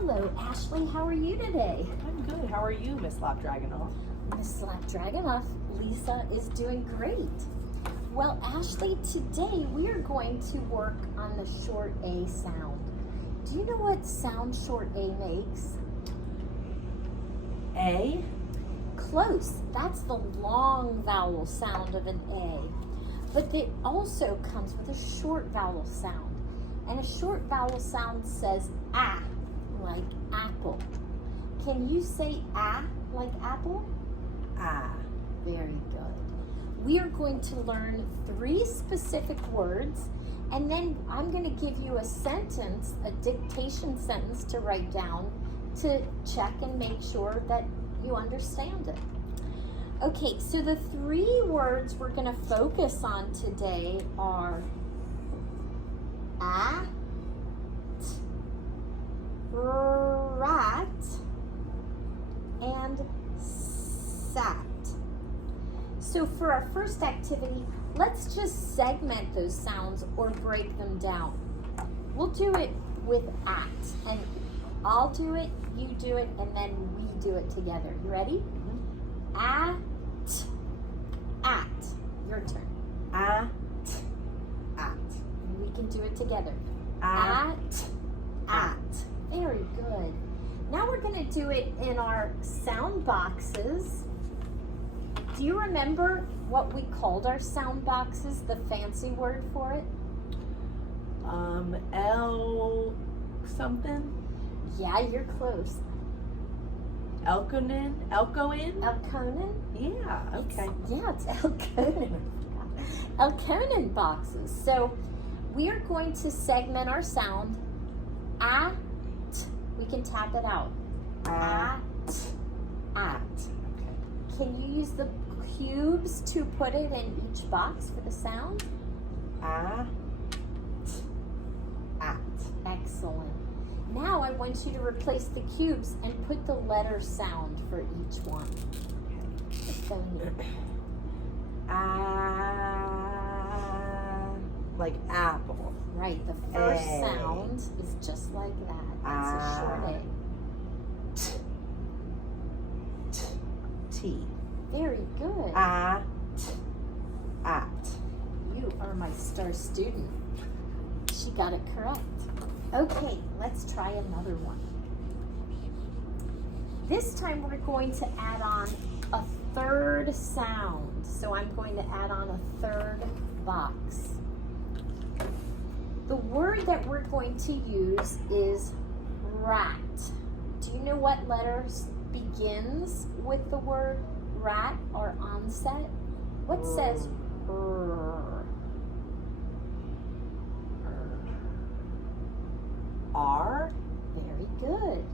Hello, Ashley. How are you today? I'm good. How are you, Miss Lapp-Draginoff? Miss Lapp-Draginoff, Lisa is doing great. Well, Ashley, today we are going to work on the short A sound. Do you know what sound short A makes? A? Close. That's the long vowel sound of an A. But it also comes with a short vowel sound. And a short vowel sound says ah, like apple. Can you say ah, like apple? Ah. Very good. We are going to learn 3 specific words, and then I'm going to give you a sentence, a dictation sentence to write down to check and make sure that you understand it. Okay, so the 3 words we're going to focus on today are at, rat, and sat. So for our first activity, let's just segment those sounds or break them down. We'll do it with at, and I'll do it, you do it, and then we do it together. You ready? At. Your turn. At. We can do it together. At. Very good. Now we're going to do it in our sound boxes. Do you remember what we called our sound boxes, the fancy word for it? L something? Yeah, you're close. Elkonin? Elkonin? Yeah, okay. It's Elkonin. Elkonin boxes. So we are going to segment our sound. At. We can tap it out. At. Okay. Can you use the cubes to put it in each box for the sound? At. Excellent. Now I want you to replace the cubes and put the letter sound for each one. The phoneme. Like apple. Right, the first A. sound is just like that. That's a short A. T. Very good. At. You are my star student. She got it correct. Okay, let's try another one. This time we're going to add on a 3rd sound. So I'm going to add on a 3rd box. The word that we're going to use is rat. Do you know what letters begins with the word rat or onset? What says R? Very good.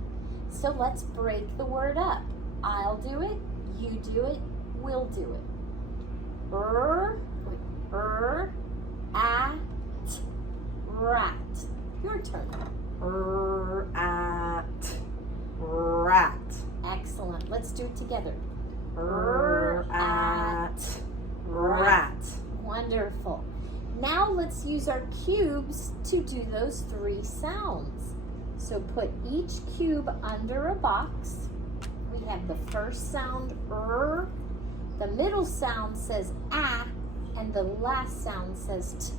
So let's break the word up. I'll do it, you do it, we'll do it. At, rat. Your turn. At, rat. Excellent. Let's do it together. At, rat. Wonderful. Now let's use our cubes to do those 3 sounds. So put each cube under a box. We have the first sound, the middle sound says ah, and the last sound says t.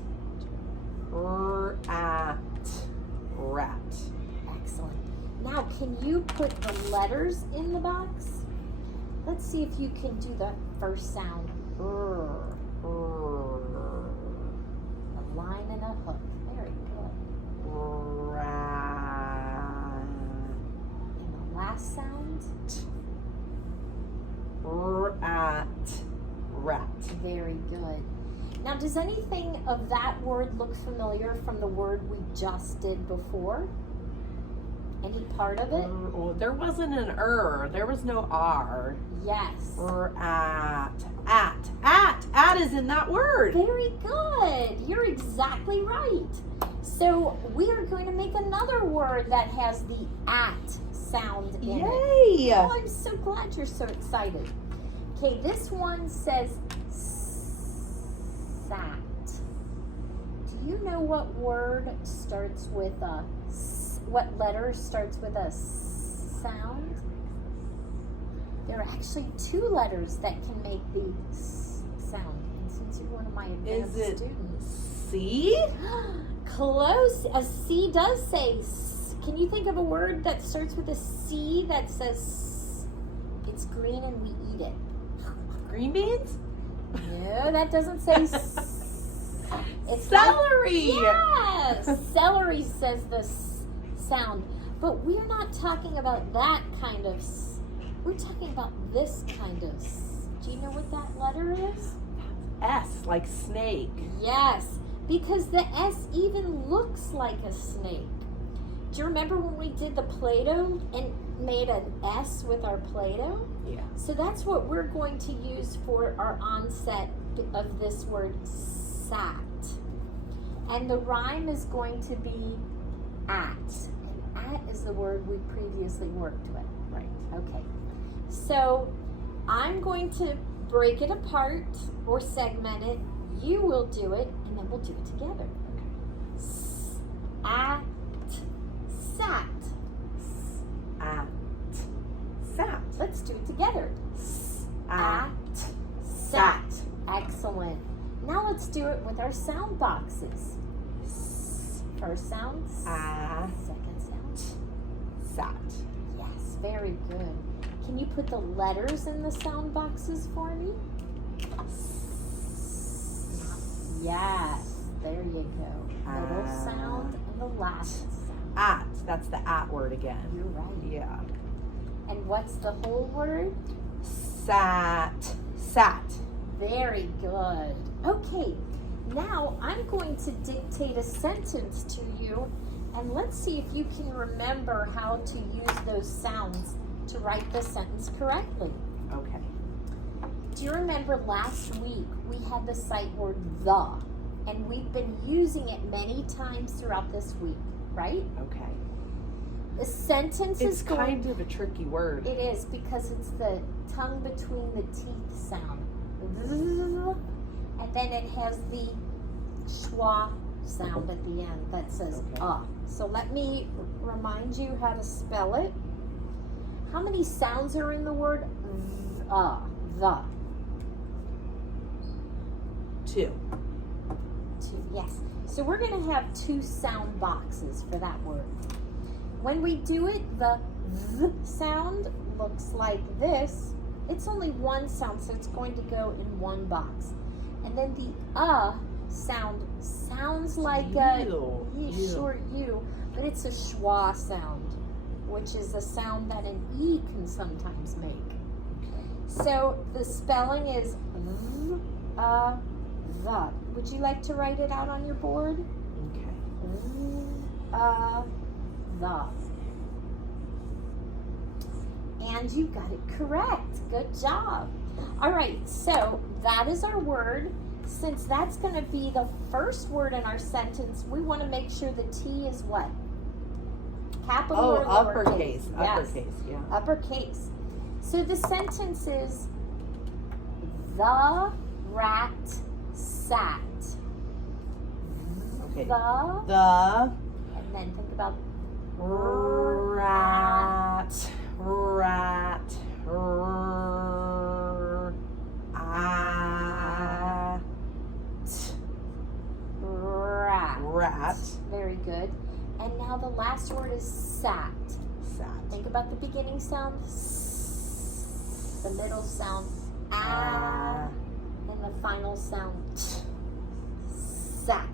At, rat. Excellent. Now can you put the letters in the box? Let's see if you can do the first sound. A line and a hook. Very good. Rat. And the last sound? At, rat. Very good. Now, does anything of that word look familiar from the word we just did before? Any part of it? There wasn't an there was no R. Yes. At is in that word. Very good. You're exactly right. So we are going to make another word that has the at sound in it. Yay! Oh, I'm so glad you're so excited. Okay, this one says sat. Do you know what word starts with a what letter starts with a sound? There are actually 2 letters that can make the sound. And since you're one of my advanced Is it students. C? Close. A C does say Can you think of a word that starts with a C that says it's green and we eat it? Green beans? No, that doesn't say it's celery. Yes, celery says the sound. But we're not talking about that kind of. We're talking about this kind of. Do you know what that letter is? S, like snake. Yes, because the S even looks like a snake. Do you remember when we did the Play-Doh and made an S with our Play-Doh? Yeah. So that's what we're going to use for our onset of this word sat. And the rhyme is going to be at. And at is the word we previously worked with. Right. Okay. So I'm going to break it apart or segment it. You will do it, and then we'll do it together. At, sat. At, sat. Let's do it together. At, Sat. Excellent. Now let's do it with our sound boxes. First sound. Second sound. Sat. Yes, very good. Can you put the letters in the sound boxes for me? Yes, there you go. Middle sound and the last sound. At, that's the at word again. You're right. Yeah. And what's the whole word? Sat. Sat. Very good. Okay, now I'm going to dictate a sentence to you, and let's see if you can remember how to use those sounds to write the sentence correctly. Okay. Do you remember last week we had the sight word the, and we've been using it many times throughout this week, right? Okay. The sentence It's is going... kind of a tricky word. It is, because it's the tongue between the teeth sound. And then it has the schwa sound at the end that says So let me remind you how to spell it. How many sounds are in the word the? 2. 2, yes. So we're going to have 2 sound boxes for that word. When we do it, the th sound looks like this. It's only one sound, so it's going to go in one box. And then the sound sounds like short U, but it's a schwa sound, which is a sound that an E can sometimes make. So the spelling is the. Would you like to write it out on your board? Okay. The. And you got it correct. Good job. All right, so that is our word. Since that's going to be the first word in our sentence, we want to make sure the T is what? Capital or lowercase? Uppercase. Yes. Uppercase, yeah. Uppercase. So the sentence is, the rat sat. Okay. The. And then think about rat. Rat. Very good. And now the last word is sat. Sat. Think about the beginning sound, the middle sound, and the final sound, sat.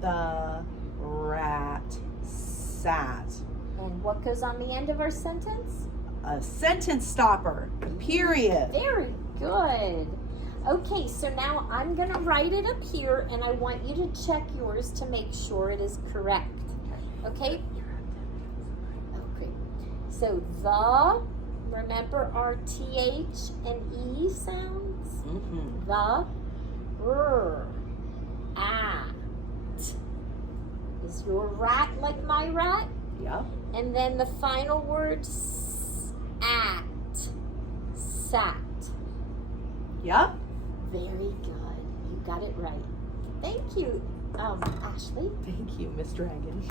The rat sat. And what goes on the end of our sentence? A sentence stopper. Period. Very good. Okay, so now I'm going to write it up here, and I want you to check yours to make sure it is correct. Okay? Oh, great. So the, remember our TH and E sounds? Mm-hmm. The, at. Is your rat like my rat? Yep. And then the final word, at, sat. Yep. Very good. You got it right. Thank you, Ashley. Thank you, Miss Dragon.